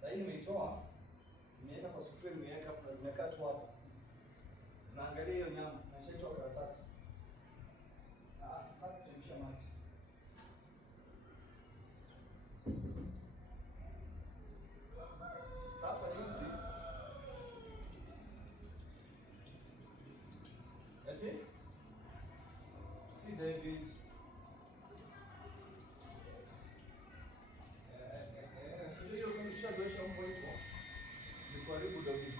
Sasa hii nimeitoa, nimeweka kwa sufuria, nimeweka hapo na zimekaa tu hapo. Zinaangalia hiyo nyama, na nishaitoa karatasi. Nataka kuchemsha maji. Sasa juzi eti si David hiyo kumshazoesha mbwa hivyo ni karibu David.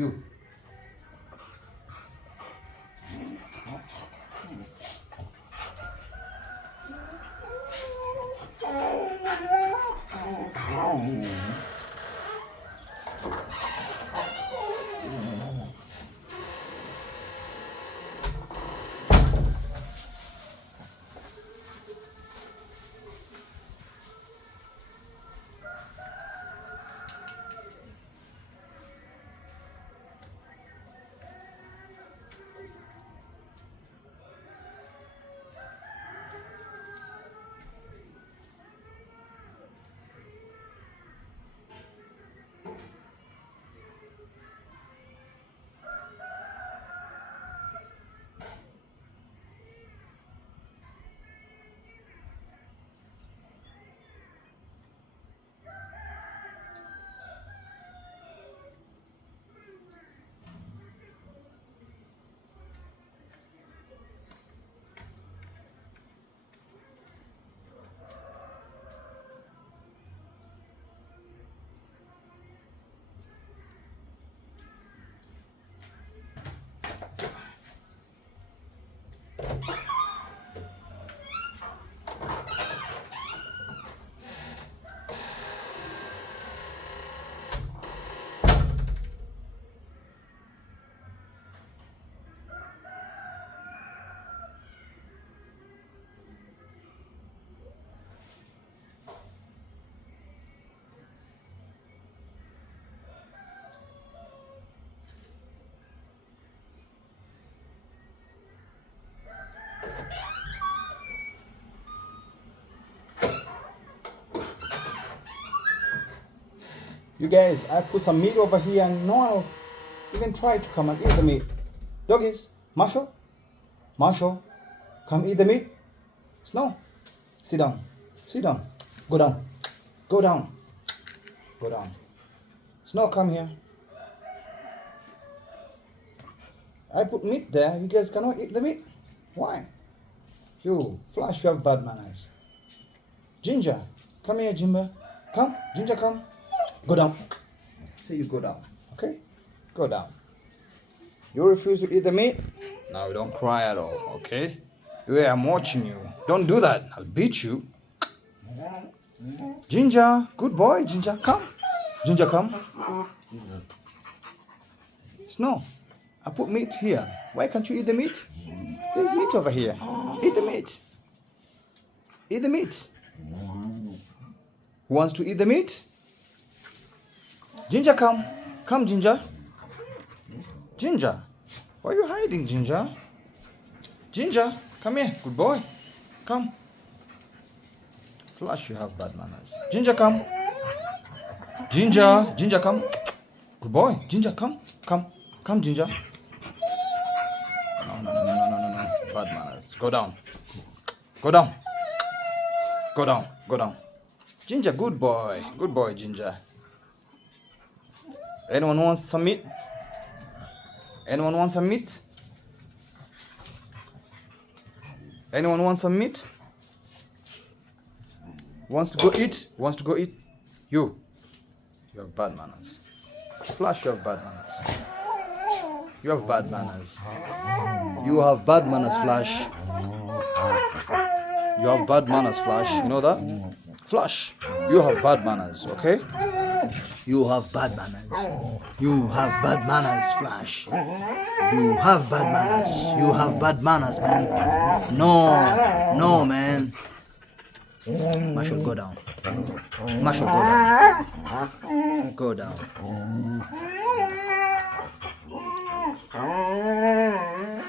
You. You guys, I put some meat over here and no one will even try to come and eat the meat. Doggies, Marshall, come eat the meat. Snow, sit down, go down, go down, go down. Snow, come here. I put meat there, you guys cannot eat the meat. Why? You, Flash, you have bad manners. Ginger, come here, Ginger. Come, Ginger, come. Go down. Say you go down, okay? Go down. You refuse to eat the meat? Now you don't cry at all, okay? Yeah, I'm watching you. Don't do that. I'll beat you. Ginger, good boy, Ginger, come. Ginger, come. Snow, I put meat here. Why can't you eat the meat? There's meat over here. Eat the meat. Eat the meat. Who wants to eat the meat? Ginger, come. Come, Ginger. Ginger. Why are you hiding, Ginger? Ginger, come here. Good boy. Come. Flash, you have bad manners. Ginger, come. Ginger, come. Good boy. Ginger, come. Come, Ginger. No. Bad manners. Go down. Go down. Go down. Go down. Ginger, good boy. Good boy, Ginger. Anyone wants some meat? Anyone want some meat? Anyone want some meat? Wants to go eat? Wants to go eat? You have bad manners. Flash, you have bad manners. You have bad manners. You have bad manners, Flash. You have bad manners, Flash. You know that? Flash, you have bad manners, okay? You have bad manners. You have bad manners, Flash. You have bad manners. You have bad manners, man. No, man. Marshall, go down. Marshall, go down. Go down.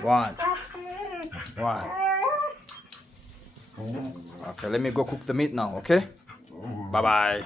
What? Okay, let me go cook the meat now, okay? Bye-bye.